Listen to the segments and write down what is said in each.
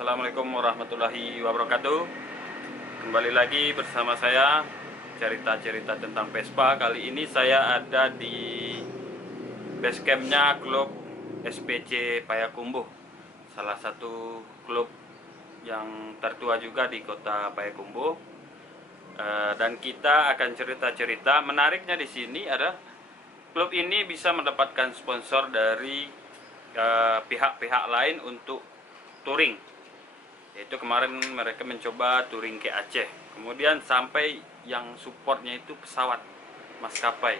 Assalamualaikum warahmatullahi wabarakatuh. Kembali lagi bersama saya, cerita-cerita tentang Vespa. Kali ini saya ada di base campnya klub SPC Payakumbuh, salah satu klub yang tertua juga di kota Payakumbuh. Dan kita akan cerita-cerita. Menariknya di sini ada klub ini bisa mendapatkan sponsor dari pihak-pihak lain untuk touring. Yaitu kemarin mereka mencoba touring ke Aceh, kemudian sampai yang supportnya itu pesawat maskapai,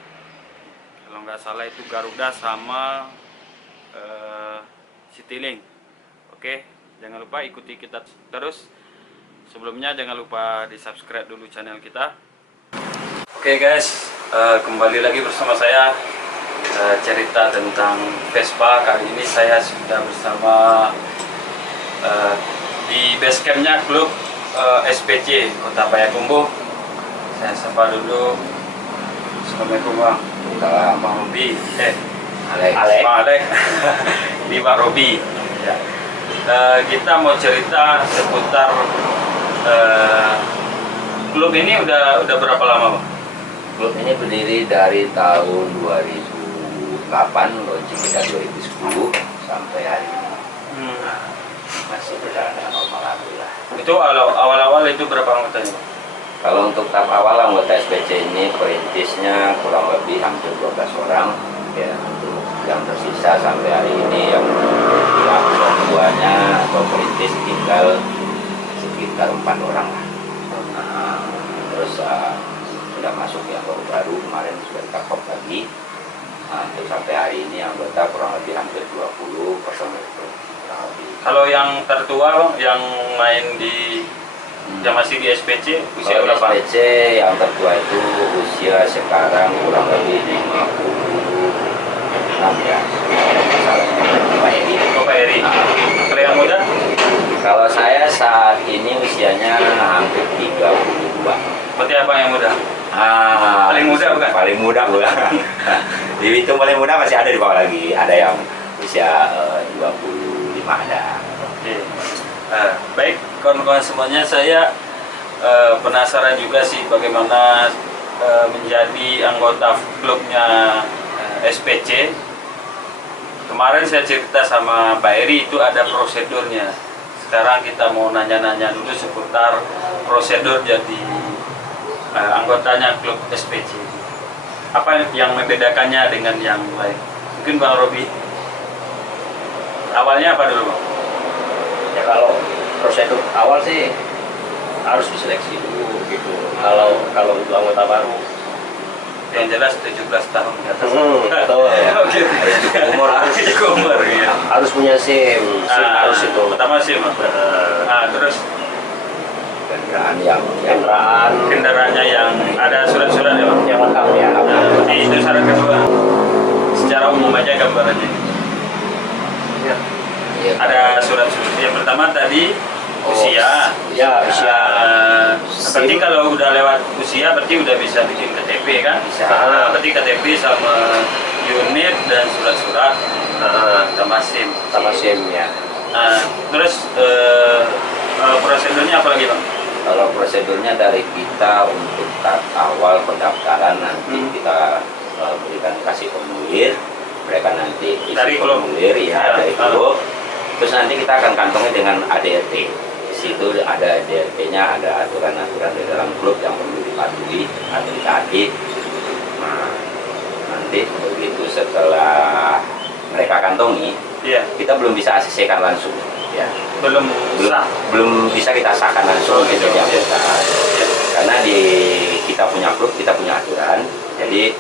kalau nggak salah itu Garuda sama Citylink. Oke, jangan lupa ikuti kita terus. Sebelumnya jangan lupa di subscribe dulu channel kita. Oke guys, kembali lagi bersama saya, cerita tentang Vespa. Kali ini saya sudah bersama di base campnya klub SPC Kota Payakumbuh. Saya sapa dulu. Assalamualaikum Bang. Bang Robi. Alek. Ini Bang Robi. Ya. Kita mau cerita seputar klub ini udah berapa lama Bang? Klub ini berdiri dari tahun 2008, launching kita 2010 sampai hari ini. Masih berjalan dengan normal alhamdulillah. Itu awal-awal itu berapa anggotanya? Kalau untuk tahap awal anggota SPC ini perintisnya kurang lebih hampir 12 orang ya. Untuk yang tersisa sampai hari ini yang ketuanya atau perintis tinggal sekitar 4 orang lah. Terus sudah masuk yang baru kemarin sudah kita kop lagi. Untuk sampai hari ini anggota kurang lebih hampir 20 personel itu. Kalau yang tertua Bang, yang main di yang masih di SPC usia kalau berapa? SPC yang tertua itu usia sekarang kurang lebih 56 ya. Pak Eri. Pak Eri. Kalau yang muda? Kalau saya saat ini usianya hampir 32. Berarti apa yang muda? Paling muda bukan? Paling muda bukan. Dihitung paling muda masih ada di bawah lagi. Ada yang usia 25 ada. Oke. Baik, kawan-kawan semuanya, saya penasaran juga sih bagaimana menjadi anggota klubnya SPC. Kemarin saya cerita sama Pak Eri itu ada prosedurnya. Sekarang kita mau nanya-nanya dulu seputar prosedur jadi anggotanya klub SPC. Apa yang membedakannya dengan yang lain? Mungkin Bang Robi. Awalnya apa dulu Bang? Ya kalau prosedur awal sih harus diseleksi dulu gitu. Kalau untuk anggota baru Yang jelas 17 tahun di atas. betul. Oke. Umur harus Umur ya. harus punya SIM harus itu. Pertama sih Mas. Terus kendaraannya yang ada surat-surat ya Bang? Yang lengkap ya. Jadi itu syarat kedua. Secara umum aja gambarannya. Ya. Ada surat-surat. Yang pertama tadi usia. Ya usia. Berarti kalau udah lewat usia berarti udah bisa bikin KTP kan? Bisa. Berarti KTP sama unit dan surat-surat sama SIM. Sama SIM ya. Terus prosedurnya apa lagi Bang? Kalau prosedurnya dari kita untuk tahap awal pendaftaran nanti kita kasih formulir, mereka nanti isi Dari klub? formulir ya dari klub. Terus nanti kita akan kantongi dengan ADRT. Di situ ada ADRT-nya, ada aturan-aturan di dalam klub yang perlu dipatuhi atau ditaati. Nah, nanti begitu setelah mereka kantongi, kita belum bisa ACC-kan langsung. Ya. Belum bisa kita sahkan langsung ke jadi anggota. Karena di kita punya klub, kita punya aturan. Jadi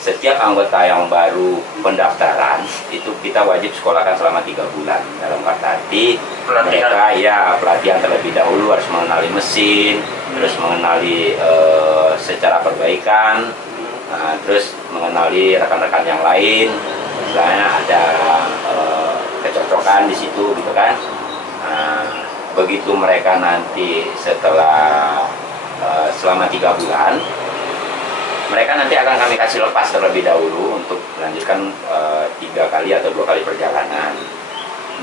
setiap anggota yang baru pendaftaran itu kita wajib sekolahkan selama 3 bulan. Dalam kata arti mereka ya pelatihan terlebih dahulu, harus mengenali mesin, terus mengenali secara perbaikan, terus mengenali rekan-rekan yang lain. Misalnya ada kecocokan di situ gitu kan. Begitu mereka nanti setelah selama 3 bulan, mereka nanti akan kami kasih lepas terlebih dahulu untuk melanjutkan 3 kali atau 2 kali perjalanan.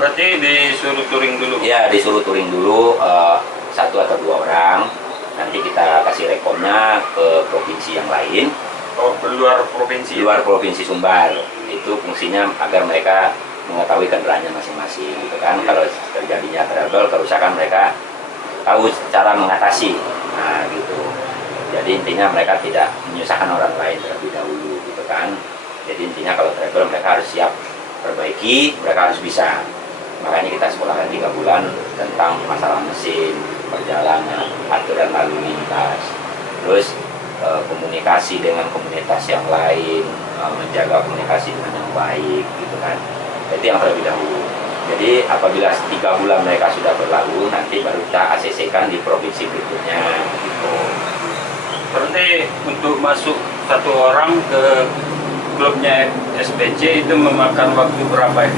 Berarti disuruh touring dulu. Ya, disuruh touring dulu 1 atau 2 orang. Nanti kita kasih rekomnya ke provinsi yang lain. Oh, luar provinsi. Di luar provinsi Sumbar. Itu fungsinya agar mereka mengetahui kendaraannya masing-masing gitu kan. Kalau terjadinya trouble, kerusakan, mereka tahu cara mengatasi. Nah, gitu. Jadi intinya mereka tidak menyusahkan orang lain terlebih dahulu gitu kan. Jadi intinya kalau trouble mereka harus siap perbaiki, mereka harus bisa. Makanya kita sekolahkan 3 bulan tentang masalah mesin, perjalanan, aturan lalu lintas, terus komunikasi dengan komunitas yang lain, menjaga komunikasi dengan yang baik gitu kan. Itu yang terlebih dahulu. Jadi apabila 3 bulan mereka sudah berlalu, nanti baru kita ACC-kan di provinsi berikutnya gitu. Berarti untuk masuk 1 orang ke klubnya SPC itu memakan waktu berapa ya?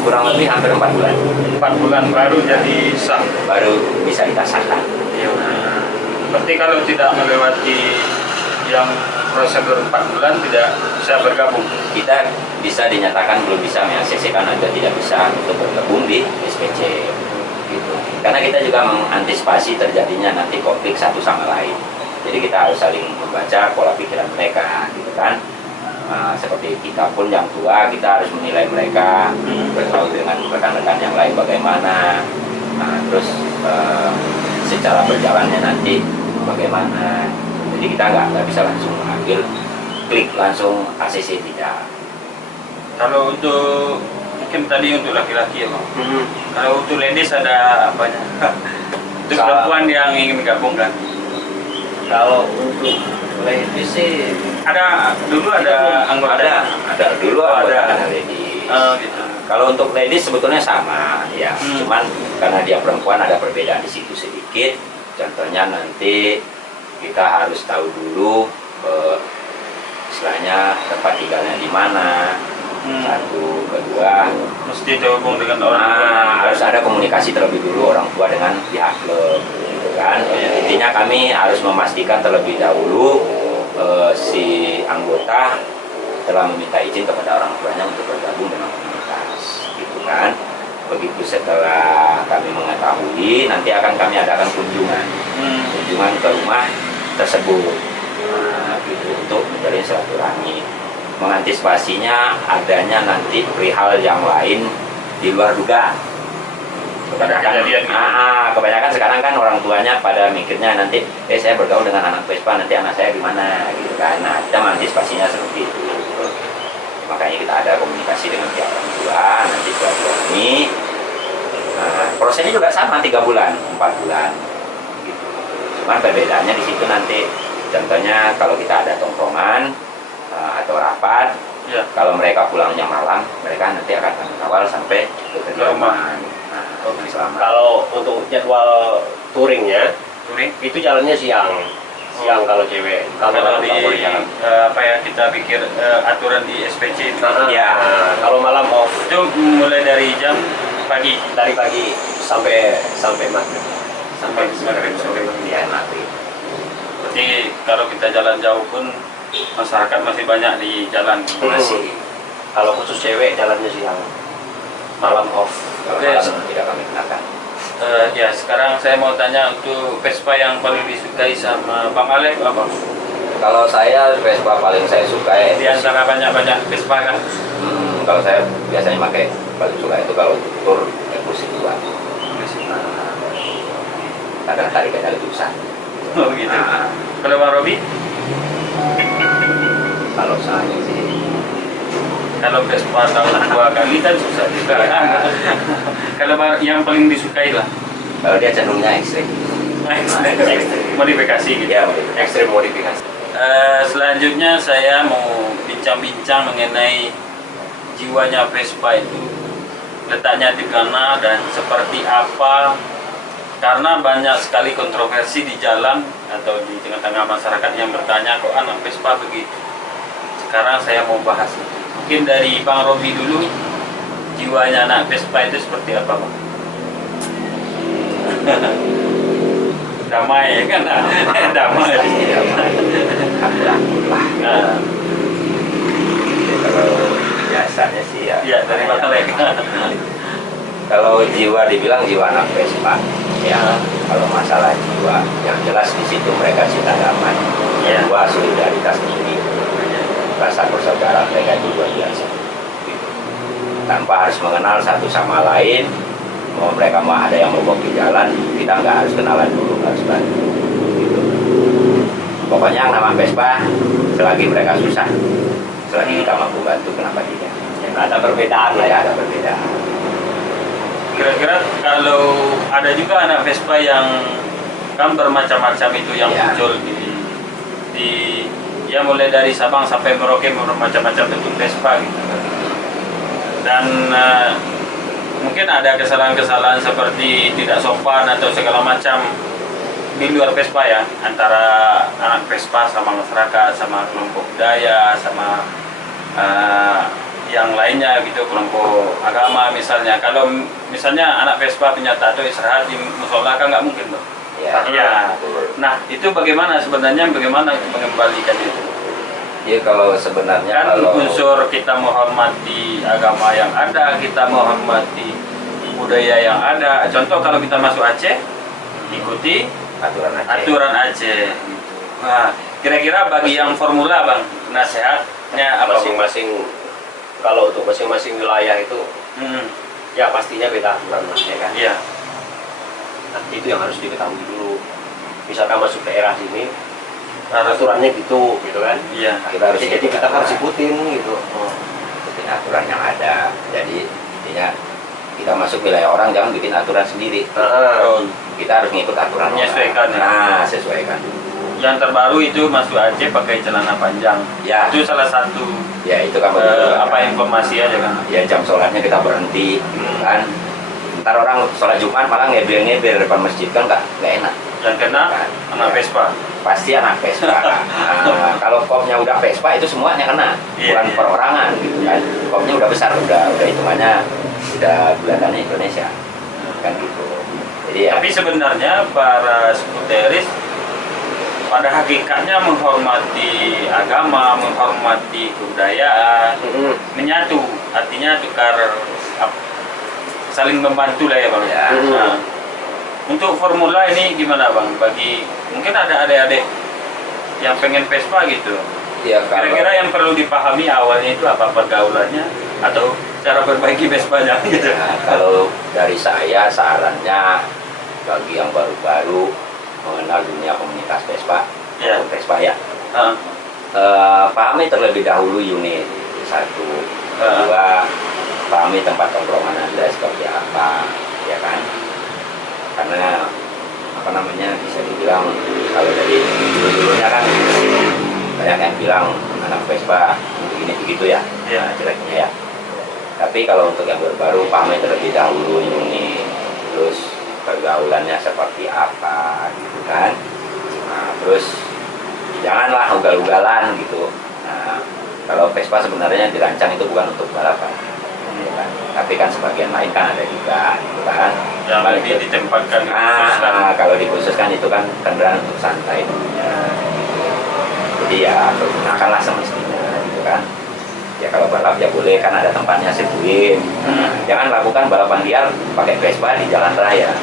Kurang lebih hampir 4 bulan. 4 bulan baru jadi sah. Baru bisa kita sahkan. Iya. Berarti kalau tidak melewati yang prosedur 4 bulan tidak bisa bergabung. Kita bisa dinyatakan belum bisa mengakses-kan atau tidak bisa untuk bergabung di SPC gitu. Karena kita juga mengantisipasi terjadinya nanti konflik satu sama lain. Jadi kita harus saling membaca pola pikiran mereka gitu kan. Seperti kita pun yang tua, kita harus menilai mereka, bergaul dengan rekan-rekan yang lain bagaimana, terus secara berjalannya nanti bagaimana. Jadi kita nggak bisa langsung ambil klik langsung ACC, tidak. Kalau untuk mungkin tadi untuk laki-laki ya Bang. Kalau untuk ladies ada apanya? Untuk perempuan yang ingin gabung kan? Kalau untuk ladies sih Dulu ada anggota. Ada dulu ada. ada ladies. Gitu. Kalau untuk ladies sebetulnya sama ya, cuman karena dia perempuan ada perbedaan di situ sedikit. Contohnya nanti kita harus tahu dulu istilahnya tempat tinggalnya di mana. 1, 2, Mesti terhubung dengan orang tua. harus ada komunikasi terlebih dulu orang tua dengan pihak klub gitu kan. Intinya kami harus memastikan terlebih dahulu si anggota telah meminta izin kepada orang tuanya untuk bergabung dengan komunitas gitu kan. Begitu setelah kami mengetahui, nanti akan kami adakan kunjungan ke rumah tersebut gitu, untuk menjalin silaturahmi, mengantisipasinya adanya nanti perihal yang lain di luar dugaan. Kebanyakan sekarang kan orang tuanya pada mikirnya nanti saya bergaul dengan anak Vespa, nanti anak saya gimana gitu kan. Nah, kita mengantisipasinya seperti itu. Makanya kita ada komunikasi dengan pihak orang tua, nanti silaturahmi. Prosesnya juga sama 3 bulan, 4 bulan gitu. Cuman perbedaannya di situ nanti, contohnya kalau kita ada tongkrongan atau rapat, Ya. kalau mereka pulangnya malam, mereka nanti akan kami kawal sampai ke kediaman. kalau untuk jadwal touringnya Touring. itu jalannya siang. Siang kalau cewek. Kalau di nggak boleh jalan. apa ya kita pikir aturan di SPC itu Ya. Kalau malam off itu mulai dari jam pagi dari pagi sampai maghrib. sampai maghrib sore. Ya, nanti. Berarti kalau kita jalan jauh pun masyarakat masih banyak di jalan. Masih. Kalau khusus cewek jalannya siang. Malam off. Kalau Oke. malam tidak kami kenakan. Ya sekarang saya mau tanya untuk Vespa yang paling disukai sama Bang Alek apa? Kalau saya Vespa paling saya suka Di antara banyak-banyak Vespa kan? kalau saya biasanya pakai paling suka itu kalau tur eksklusif 2. Kadang tarikannya lebih besar. Oh gitu. Nah, Kalau Bang Robi, kalau saya sih kalau Vespa tahun 2 kali kan susah juga. Kalau yang paling disukai lah, kalau dia cenderungnya ekstrim. modifikasi gitu. Ya, Ekstrim modifikasi. Selanjutnya saya mau bincang-bincang mengenai jiwanya Vespa itu, letaknya di mana dan seperti apa, karena banyak sekali kontroversi di jalan atau di tengah-tengah masyarakat yang bertanya kok anak Vespa begitu. Sekarang saya mau bahas itu. Mungkin dari Bang Robi dulu, jiwanya anak Vespa itu seperti apa Bang? Damai kan? Damai. Alhamdulillah. Nah, Kalau biasanya sih ya. ya dari Bang Alek. Kalau jiwa dibilang jiwa anak Vespa, ya. Kalau masalah jiwa, yang jelas di situ mereka cinta damai, Ya. jiwa solidaritas tinggi, rasa persaudaraan mereka itu luar biasa. Gitu. Tanpa harus mengenal satu sama lain, mau mereka mau ada yang mogok di jalan, kita nggak harus kenalan dulu, nggak harus bantu. Gitu. Pokoknya yang nama Vespa, selagi mereka susah, selagi kita mampu bantu, kenapa tidak? Ada perbedaan lah ya. Ada perbedaan. Kira-kira kalau ada juga anak Vespa yang kan bermacam-macam itu yang Ya. muncul di ya mulai dari Sabang sampai Merauke bermacam-macam bentuk Vespa gitu. Dan mungkin ada kesalahan-kesalahan seperti tidak sopan atau segala macam di luar Vespa ya, antara anak Vespa sama masyarakat, sama kelompok budaya, sama yang lainnya gitu, kelompok agama misalnya. Kalau misalnya anak Vespa punya tato istirahat di musola kan nggak mungkin loh. Ya. Ya. Betul. Nah itu bagaimana sebenarnya, bagaimana mengembalikan itu? Ya kalau sebenarnya Kan kalau unsur kita menghormati agama yang ada, kita menghormati budaya yang ada. Contoh kalau kita masuk Aceh, ikuti aturan Aceh. aturan Aceh. Nah, kira-kira bagi yang formula bang, nasihatnya apa? Masing-masing, kalau untuk masing-masing wilayah itu Hmm, ya pastinya beda aturan lah ya kan. iya, Nah, itu yang harus diketahui dulu. Misalkan masuk daerah sini, harus aturannya gitu kan. iya. Kita harus Jadi kita harus ikutin gitu. ikutin aturan yang ada. Jadi intinya kita masuk wilayah orang jangan bikin aturan sendiri. Oh, Kita harus ngikut aturan orang. Menyesuaikan, ya. Nah, sesuaikan. yang terbaru itu masuk Aceh pakai celana panjang. Ya, Itu salah satu ya itu kan apa informasi aja kan? ya jam sholatnya kita berhenti, kan. Ntar orang sholat Jumat malah ngebel-ngebel depan masjid kan nggak enak. Yang kena Kan? anak Ya. Vespa. Pasti anak Vespa. Nah, kalau kopnya udah Vespa itu semuanya kena, Iya, bukan iya. perorangan gitu kan. Kopnya udah besar, udah hitungannya udah bulanan Indonesia, kan gitu. Jadi ya, Tapi sebenarnya para skuteris pada hakikatnya menghormati agama, menghormati kebudayaan, menyatu, artinya tukar saling membantu lah ya bang. Ya. Nah, untuk formula ini gimana bang? Bagi mungkin ada adik-adik yang pengen Vespa gitu. ya kalau Kira-kira yang perlu dipahami awalnya itu apa pergaulannya atau cara perbaiki Vespanya gitu. Nah, kalau dari saya sarannya bagi yang baru-baru mengenal dunia komunitas Vespa, Ya. maupun Vespa ya, Ah, pahami terlebih dahulu unit satu, kedua pahami tempat tongkrongan Anda seperti apa, ya kan? Karena apa namanya bisa dibilang kalau dari dulunya kan banyak yang bilang anak Vespa begini begitu ya, Ya. jeleknya ya. Tapi kalau untuk yang baru pahami terlebih dahulu unit, terus pergaulannya seperti apa gitu kan. Nah, terus janganlah ugal-ugalan gitu. Nah, kalau Vespa sebenarnya dirancang itu bukan untuk balapan, ya kan? Tapi kan sebagian lain kan ada juga gitu kan. yang Balik lebih ke- ditempatkan dikhususkan. kalau dikhususkan itu kan kendaraan untuk santai. Ya. Jadi ya gunakanlah semestinya gitu kan. Ya kalau balap ya boleh, kan ada tempatnya sirkuit. Nah, jangan lakukan balapan liar pakai Vespa di jalan raya.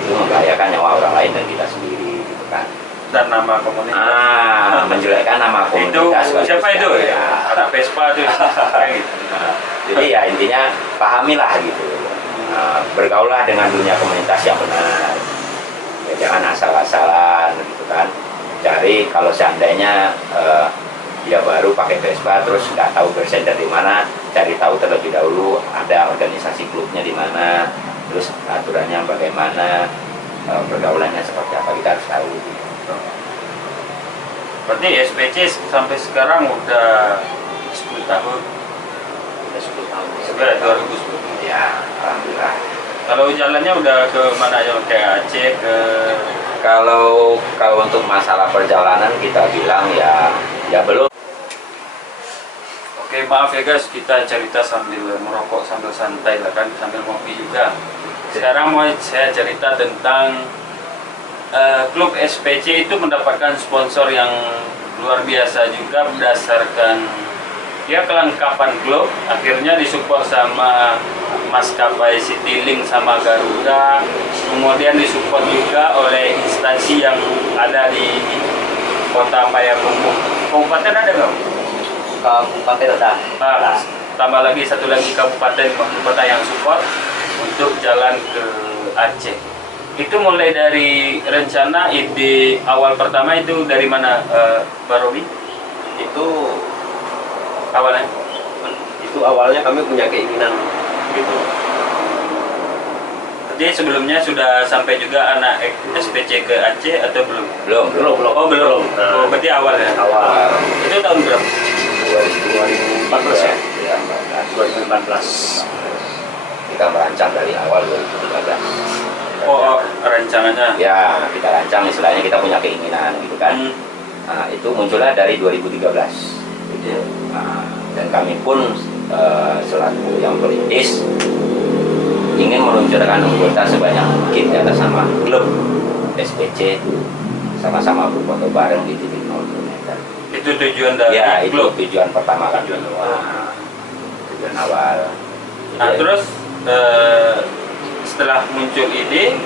Itu membahayakan nyawa orang lain dan kita sendiri gitu kan. Dan nama komunitas. Menjelekkan nama Itu komunitas. siapa itu? Ya. Anak Vespa itu. Kayak gitu. Jadi ya intinya pahamilah gitu. Bergaulah dengan dunia komunitas yang benar. Ya, jangan asal-asalan gitu kan. Cari kalau seandainya dia baru pakai Vespa terus nggak tahu bersender di mana, cari tahu terlebih dahulu ada organisasi klubnya di mana, terus aturannya bagaimana, pergaulannya seperti apa, kita harus tahu. Berarti SPC sampai sekarang udah 10 tahun. Udah 10 tahun. Sudah 2010. Ya, alhamdulillah. Kalau jalannya udah ke mana aja? Kayak Aceh ke Kalau untuk masalah perjalanan kita bilang ya belum. Oke, maaf ya guys, kita cerita sambil merokok, sambil santai lah kan, sambil ngopi juga. Sekarang mau saya cerita tentang klub SPC itu mendapatkan sponsor yang luar biasa juga berdasarkan ya kelengkapan klub, akhirnya disupport sama maskapai Citylink sama Garuda, kemudian disupport juga oleh instansi yang ada di Kota Payakumbuh. Kabupaten ada nggak? Kabupaten ada. Ah, tambah lagi satu lagi kabupaten kota yang support untuk jalan ke Aceh. Itu mulai dari rencana ide awal pertama itu dari mana, Pak Robi? Itu Awalnya? awalnya kami punya keinginan gitu. Jadi sebelumnya sudah sampai juga anak SPC ke Aceh atau belum? Belum. Oh belum. Oh berarti awal ya? Awal Itu tahun berapa? 2014 ya. Ya, 2014. kita merancang dari awal 2013. Oh rencananya? Ya, kita rancang istilahnya, kita punya keinginan gitu kan. Nah, itu munculnya dari 2013 gitu. Nah, dan kami pun selaku yang perintis ingin meluncurkan anggota sebanyak mungkin di atas nama klub SPC, sama-sama berfoto bareng di titik 0 km. Itu tujuan dari Ya, itu klub? tujuan pertama kan. Tujuan awal. Nah, tujuan awal. Nah Jadi, terus setelah muncul ide,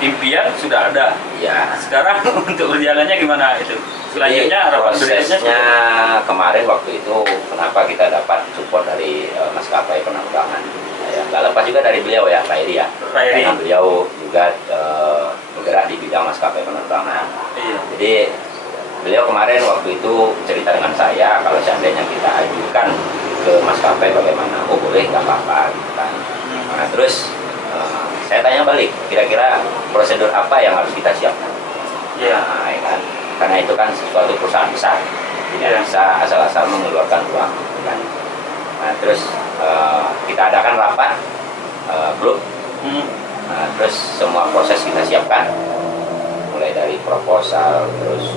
impian sudah ada. ya, Sekarang untuk berjalannya gimana itu? Selanjutnya jadi harapan berikutnya prosesnya kemarin waktu itu kenapa kita dapat support dari maskapai penerbangan. Ya, nggak lepas juga dari beliau ya, Pak Eri ya. Pak Eri. Karena beliau juga bergerak di bidang maskapai penerbangan. Iya. Jadi beliau kemarin waktu itu cerita dengan saya kalau seandainya kita ajukan ke maskapai bagaimana, oh boleh, nggak apa-apa gitu kan. Nah terus saya tanya balik, kira-kira prosedur apa yang harus kita siapkan? Iya. Nah, ya kan? Karena itu kan sesuatu perusahaan besar, tidak Iya. bisa asal-asal mengeluarkan uang gitu kan. Nah terus kita adakan rapat grup. Nah, terus semua proses kita siapkan, mulai dari proposal, terus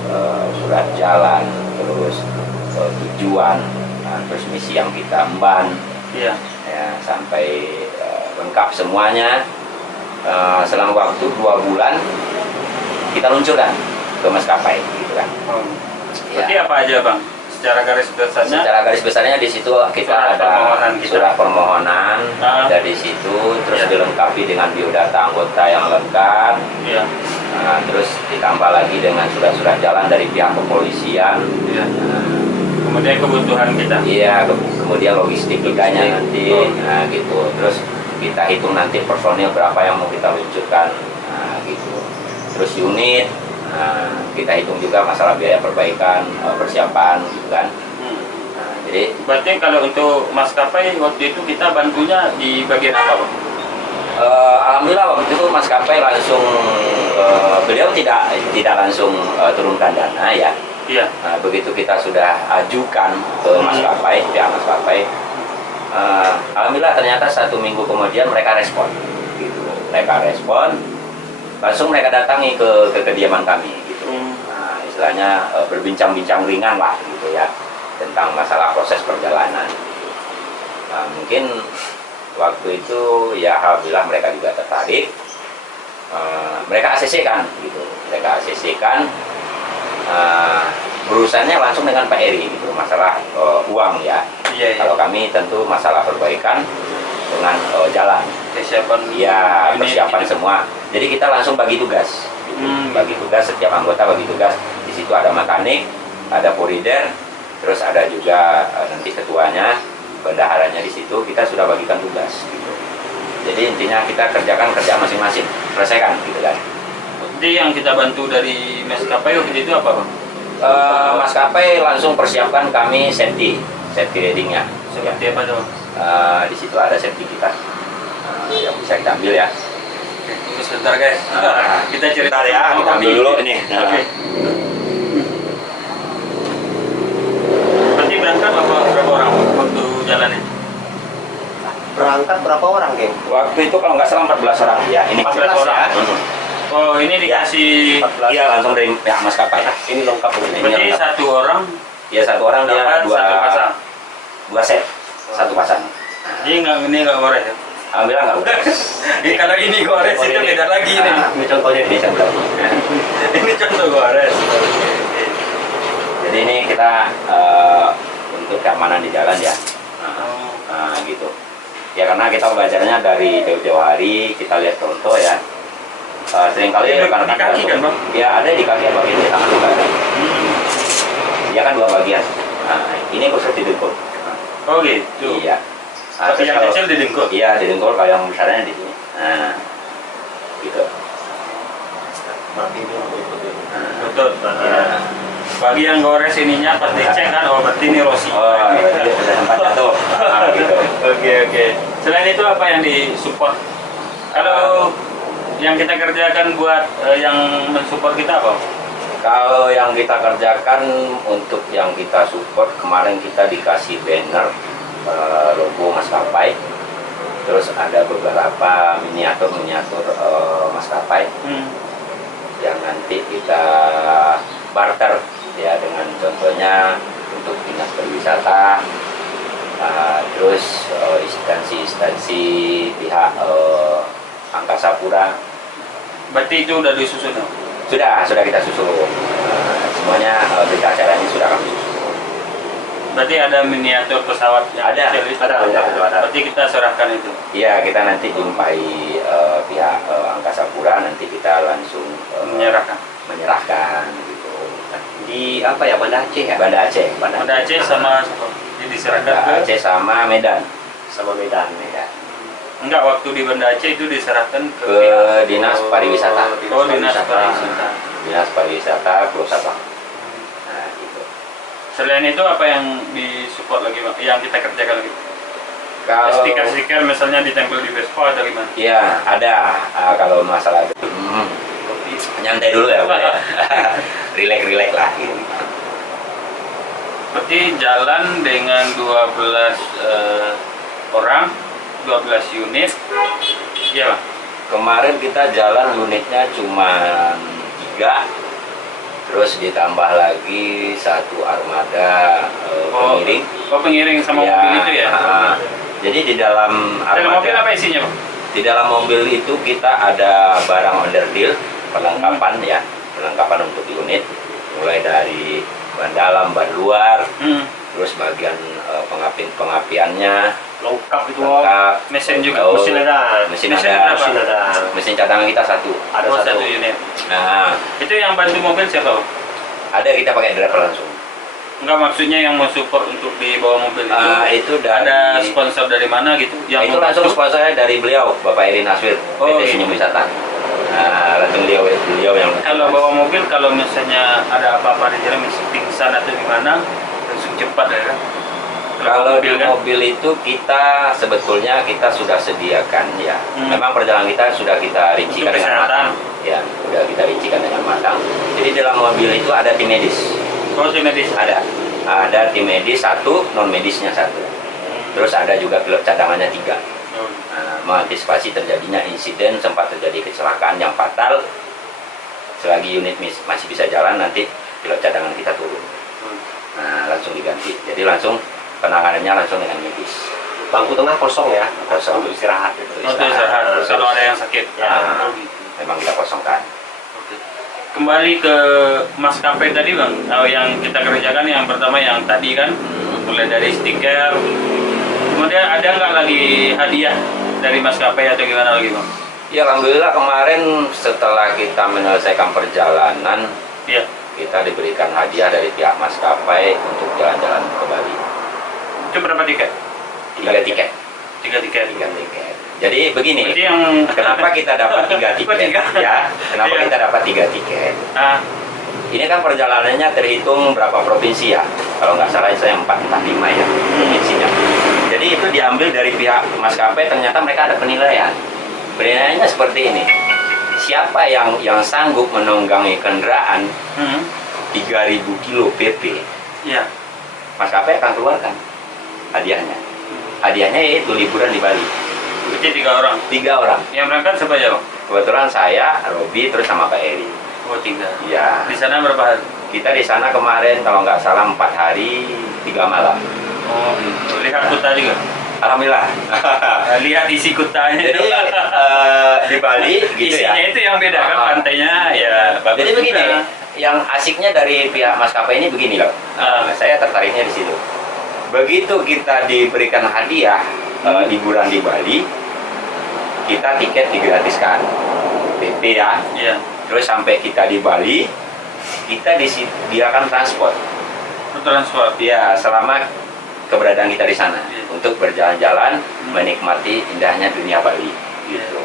surat jalan, terus tujuan, nah, terus misi yang kita emban, Iya. ya, sampai lengkap semuanya. Selama waktu 2 bulan kita luncurkan ke maskapai, gitu kan. Oh. Ya. Berarti apa aja bang? Secara garis besarnya? Secara garis besarnya di situ kita Surat ada permohonan kita. surat permohonan, Ah. ada di situ, terus Ya. dilengkapi dengan biodata anggota yang lengkap. Iya. Nah, terus ditambah lagi dengan surat-surat jalan dari pihak kepolisian. Iya. Nah, Kemudian kebutuhan kita. iya, kemudian logistik kitanya nanti, Oh. nah gitu. Terus kita hitung nanti personil berapa yang mau kita luncurkan, nah gitu. Terus unit, nah, kita hitung juga masalah biaya perbaikan, persiapan, gitu kan. Nah, jadi Berarti kalau untuk maskapai waktu itu kita bantunya di bagian apa bang? alhamdulillah waktu itu maskapai langsung beliau tidak langsung turunkan dana ya. Iya. Nah, begitu kita sudah ajukan ke maskapai, pihak maskapai, alhamdulillah ternyata 1 minggu kemudian mereka respon, gitu. Mereka respon, langsung mereka datangi ke kediaman kami, gitu. Nah, istilahnya berbincang-bincang ringan lah, gitu ya, tentang masalah proses perjalanan. Nah, mungkin waktu itu ya alhamdulillah mereka juga tertarik. Mereka ACC kan, gitu. Mereka ACC kan. Berurusannya langsung dengan Pak Eri gitu, masalah uang ya. Iya. Kalau kami tentu masalah perbaikan dengan jalan, Persiapan. ya unit persiapan gitu. semua. Jadi kita langsung bagi tugas, gitu. Bagi tugas, setiap anggota bagi tugas. Di situ ada mekanik, ada porider, terus ada juga nanti ketuanya, bendaharanya di situ. Kita sudah bagikan tugas. Gitu. Jadi intinya kita kerjakan kerja masing-masing, selesaikan gitu kan. Jadi yang kita bantu dari maskapai waktu itu apa bang? Maskapai langsung persiapkan kami safety readingnya. Seperti apa tuh bang? Di situ ada safety kita yang bisa kita ambil ya. Oke, tunggu sebentar guys. Kita cerita ya, kita ambil dulu ini. Oke. Berarti berangkat berapa orang waktu jalannya? Berangkat berapa orang, Geng? Waktu itu kalau nggak salah 14 orang ya. Ini 14 orang. Oh ini dikasih. 14. Iya langsung dari pihak maskapai. Ini lengkap ini. Berarti lengkap. satu orang Ya satu orang dia dapat satu pasang. dua set, satu pasang. Jadi ini nggak gores ya? Alhamdulillah nggak udah. Jadi kalau ini gores itu beda lagi ini. Ini contohnya Ini contoh. Ini contoh gores. Jadi ini kita untuk keamanan di jalan ya. Nah, gitu. Ya karena kita belajarnya dari jauh-jauh hari, kita lihat contoh ya. Seringkali Di rekan-rekan kaki kan, Bang? Ya ada di kaki, bagian di tangan juga ada. Dia kan 2 bagian. Nah, ini khusus di dengkul. Oh gitu. Iya. Nah, Tapi terus yang kalau- kecil di dengkul. Iya di dengkul, kalau yang besarnya di sini. Nah, gitu. Mati ini aku ikutin. Betul. Ya. Bagi yang gores ininya pas dicek kan, oh berarti ini Rossi. Oh, berarti sudah sempat jatuh. Nah, gitu. Oke. Selain itu apa yang disupport? Kalau yang kita kerjakan buat yang mensupport kita apa? Kalau yang kita kerjakan untuk yang kita support, kemarin kita dikasih banner logo maskapai, terus ada beberapa miniatur maskapai yang nanti kita barter ya, dengan contohnya untuk dinas pariwisata, terus instansi pihak Angkasa Pura. Berarti itu udah disusun. Sudah kita susun. Semuanya berita acara ini sudah kami susun. Berarti ada miniatur pesawat yang Ada, kecil itu? ada. Berarti kita serahkan itu. Iya, kita nanti jumpai pihak Angkasa Pura, nanti kita langsung menyerahkan gitu. Di apa ya, Banda Aceh ya? Banda Aceh, Banda Aceh sama jadi diserahkan Banda ke Aceh sama Medan, Sama Medan ya. enggak, waktu di Banda Aceh itu diserahkan ke ke Dinas Pariwisata. Oh, Dinas Pariwisata. Dinas Pariwisata Pulau Sabang. Nah, gitu. Selain itu apa yang disupport lagi, Bang? Yang kita kerjakan lagi? Kalau Stiker-stiker misalnya ditempel di Vespa atau gimana? ya ada, kalau masalah itu nyantai dulu ya, Pak, ya. Relax lah gitu. Berarti jalan dengan 12 orang, 12 unit. Iya, Bang. Kemarin kita jalan unitnya cuma 3, terus ditambah lagi 1 armada pengiring. Oh, pengiring sama Ya, mobil itu ya? jadi di dalam Dalam mobil armada, apa isinya, Bang? di dalam mobil itu kita ada barang underdeal, perlengkapan ya, perlengkapan untuk unit, mulai dari ban dalam, ban luar, terus bagian pengapiannya Lengkap itu. lengkap, Mesin juga, Oh, Mesin ada. mesin Mesin ada, berapa? Mesin ada. mesin cadangan kita 1. Ada Oh, satu. satu unit. Nah, Itu yang bantu mobil siapa, Bang? ada kita pakai driver langsung. Enggak, maksudnya yang mau support untuk di bawah mobil itu. Itu dari Ada sponsor dari mana gitu? itu langsung sponsornya dari beliau, Bapak Erin Aswir, Oh, PT gitu. Senyum Wisata. Nah, langsung beliau yang Kalau bawa mobil, kalau misalnya ada apa-apa di jalan, misalnya pingsan atau gimana, langsung cepat ya kan? Kalau di kan? mobil itu kita sebetulnya kita sudah sediakan ya. Memang perjalanan kita sudah kita rincikan Untuk dengan matang. Ya, sudah kita rincikan dengan matang. Jadi dalam mobil itu ada tim medis. Oh, si medis. Ada tim medis 1, non medisnya 1. Terus ada juga pilot cadangannya 3. Oh. Mengantisipasi terjadinya insiden, sempat terjadi kecelakaan yang fatal. Selagi unit masih bisa jalan, nanti pilot cadangan kita turun. Nah, langsung diganti. Jadi langsung penanganannya langsung dengan medis. Bangku tengah kosong ya. Kosong. Untuk istirahat gitu. Untuk istirahat, kalau ada yang sakit. Ya. Oh, gitu. Memang kita kosongkan. Oke. Kembali ke maskapai tadi, Bang. Yang kita kerjakan yang pertama yang tadi kan, mulai dari stiker. Kemudian ada nggak lagi hadiah dari maskapai atau gimana lagi, Bang? Ya, alhamdulillah kemarin setelah kita menyelesaikan perjalanan, Iya. kita diberikan hadiah dari pihak maskapai untuk jalan-jalan ke Bali. Itu berapa tiket? 3 tiket. 3 tiket. 3 tiket. Jadi begini. Berarti yang Kenapa kita dapat 3 tiket? Tiga? Ya, kenapa Iya. kita dapat 3 tiket? ah, Ini kan perjalanannya terhitung berapa provinsi ya? Kalau nggak salah saya 4 entah 5 ya provinsinya. Jadi itu diambil dari pihak maskapai, ternyata mereka ada penilaian. Penilaiannya seperti ini. Siapa yang sanggup menunggangi kendaraan 3.000 kilo PP, ya. maskapai akan keluarkan hadiahnya. Hadiahnya yaitu liburan di Bali. Berarti 3 orang. 3 orang. Yang berangkat siapa ya, Bang? Kebetulan saya, Robi, terus sama Pak Eri. Oh, 3. Ya, Di sana berapa hari? kita di sana kemarin kalau nggak salah 4 hari 3 malam. Oh, gitu. Lihat kuta juga. Alhamdulillah. Lihat isi kutanya. Jadi di Bali gitu Isinya ya. itu yang beda kan, pantainya ya bagus. Jadi begini, juga. yang asiknya dari pihak maskapai ini begini loh. Ah. Saya tertariknya di situ. Begitu kita diberikan hadiah, liburan di Bali, kita tiket digratiskan, PP ya. Iya. Terus sampai kita di Bali, kita disediakan transport. Transport. Ya, selama keberadaan kita di sana Iya. untuk berjalan-jalan, menikmati indahnya dunia Bali. Gitu.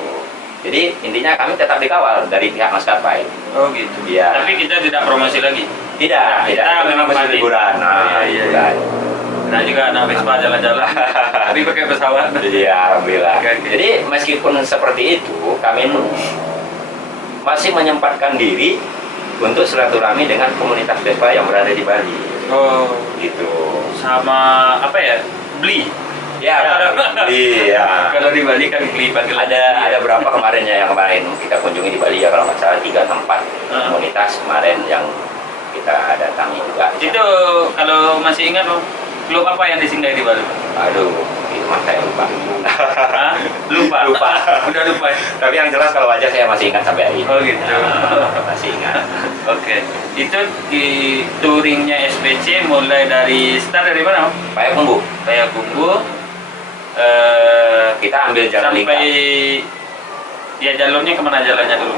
Jadi intinya kami tetap dikawal dari pihak maskapai. Oh gitu. Iya. Tapi kita tidak promosi lagi. Tidak, Kita memang masih balik. liburan. Nah, Iya, iya, liburan. Nah juga anak Vespa jalan-jalan. Tapi pakai pesawat. Iya, alhamdulillah. Oke, oke. Jadi meskipun seperti itu, kami pun masih menyempatkan diri untuk silaturahmi dengan komunitas Vespa yang berada di Bali. Oh, Gitu. sama apa ya? Beli. Ya, iya. Kalau di Bali kan beli panggil. Ada berapa kemarinnya yang kemarin kita kunjungi di Bali ya, kalau nggak salah 3 tempat komunitas kemarin yang kita datangi juga. Itu kalau masih ingat loh, klub apa yang disinggahi di Bali? Aduh, itu mah saya lupa. Hah? Lupa. Lupa. Udah lupa. Tapi yang jelas kalau wajah saya masih ingat sampai hari ini. Oh gitu. Masih ingat. Oke. Itu di touringnya SPC mulai dari start dari mana? Om? Payakumbuh. Payakumbuh. Kita ambil jalan Sampai lingkar. ya jalurnya kemana jalannya dulu?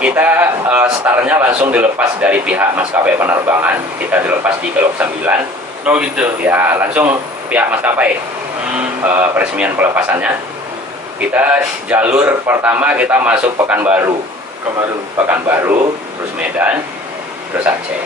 Kita startnya langsung dilepas dari pihak maskapai penerbangan. Kita dilepas di Kelok 9. Oh gitu. Ya, langsung pihak maskapai peresmian pelepasannya. Kita jalur pertama kita masuk Pekanbaru. Kemaru. Pekanbaru, terus Medan, terus Aceh.